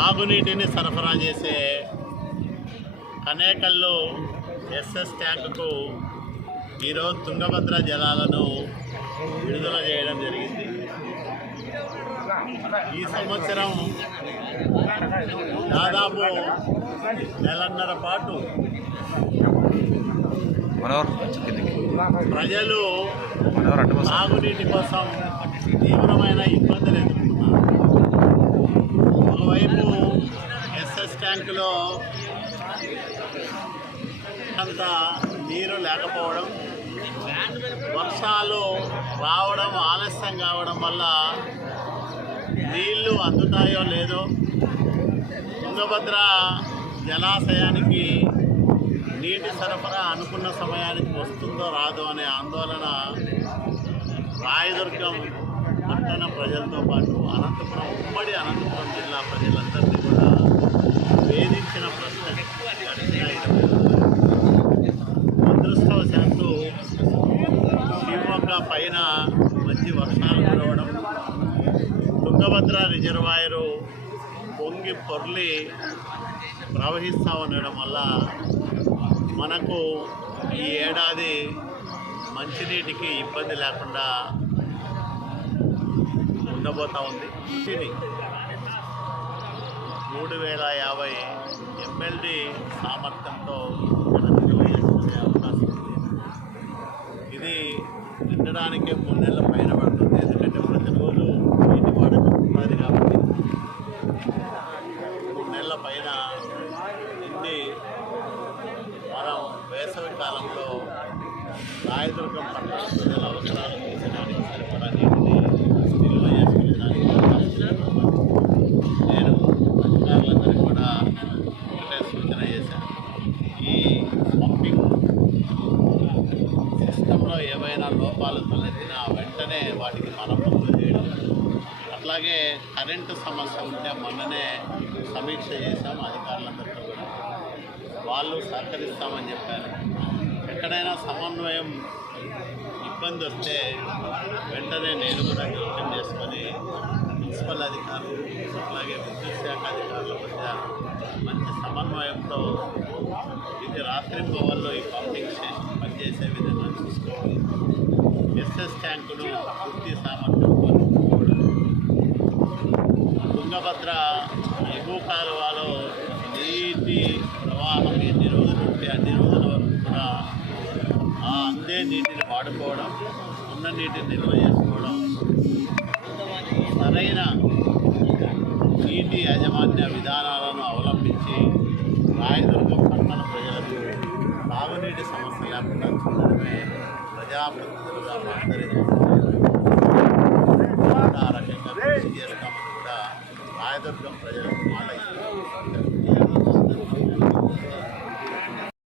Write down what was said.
తాగునీటిని సరఫరా చేసే కనేకల్లు ఎస్ఎస్ ట్యాంకుకు ఈరోజు తుంగభద్ర జలాలను విడుదల చేయడం జరిగింది. ఈ సంవత్సరం దాదాపు నెలన్నర పాటు ప్రజలు తాగునీటి కోసం తీవ్రమైన ఇబ్బందులు ఎదుర్కొన్నారు. ఒకవైపు ఎస్ఎస్ ట్యాంకులో అంత నీరు లేకపోవడం, వర్షాలు రావడం ఆలస్యం కావడం వల్ల నీళ్లు అందుతాయో లేదో, తుంగభద్ర జలాశయానికి నీటి సరఫరా అనుకున్న సమయానికి వస్తుందో రాదో అనే ఆందోళన రాయదుర్గం పట్టణ ప్రజలతో పాటు ఉమ్మడి అనంతపురం జిల్లా ప్రజలందరినీ కూడా వేధించిన ప్రశ్న. అదృష్టవశాత్తు శివమొగ్గ పైన మంచి వర్షాలు కురవడం, తుంగభద్ర రిజర్వాయరు పొంగి పొర్లి ప్రవహిస్తూ ఉండడం వల్ల మనకు ఈ ఏడాది మంచినీటికి ఇబ్బంది లేకుండా ఉండబోతూ ఉంది. 3050 MLD సామర్థ్యంతో చేసుకునే అవకాశం ఉంది. ఇది నిండడానికే 3 నెలల పైన పడుతుంది. ఎందుకంటే ప్రతిరోజు నీటి వాడకం ఉన్నది కాబట్టి 3 నెలల పైన నిండి మనం వేసవి కాలంలో రాయదుర్గం పట్టణ ప్రజల అవసరాలు తీర్చడానికి సరిపడా నీటిని నిల్వ చేసుకునేదానికి నేను అధికారులందరికీ కూడా ఒకటే సూచన చేశాను. ఈ పంపింగ్ సిస్టంలో ఏవైనా లోపాలు తలెత్తినా వెంటనే వాటికి మరమ్మతులు చేయడం, అట్లాగే కరెంటు సమస్య ఉంటే మొన్ననే సమీక్ష చేశాం అధికారులందరితో కూడా. వాళ్ళు సహకరిస్తామని చెప్పారు. ఎక్కడైనా సమన్వయం ఇబ్బంది వస్తే వెంటనే నేను కూడా జోక్యం చేసుకొని మున్సిపల్ అధికారులు అట్లాగే విద్యుత్ శాఖ అధికారుల మధ్య మంచి సమన్వయంతో ఇది రాత్రింబవల్లో ఈ పంపింగ్ స్టేషన్ పనిచేసే విధంగా చూసుకోవాలి. ఎస్ఎస్ ట్యాంకును పూర్తి సామర్థ్యం తుంగభద్ర ఎగువ కాలువలో నీటి ప్రవాహం ఎన్ని రోజులు ఉంటే అన్ని రోజుల వరకు కూడా ఆ అందే నీటిని వాడుకోవడం, ఉన్న నీటిని నిల్వ చేసుకోవడం, సరైన నీటి యాజమాన్య విధానాలను అవలంబించి రాయదుర్గం పట్టణ ప్రజలకు తాగునీటి సమస్య లేకుండా చూడడమే ప్రజాప్రతినిధులుగా అందరి ఆ రకంగా కృషి చేస్తామని కూడా రాయదుర్గం ప్రజలకు మాట ఇస్తారు.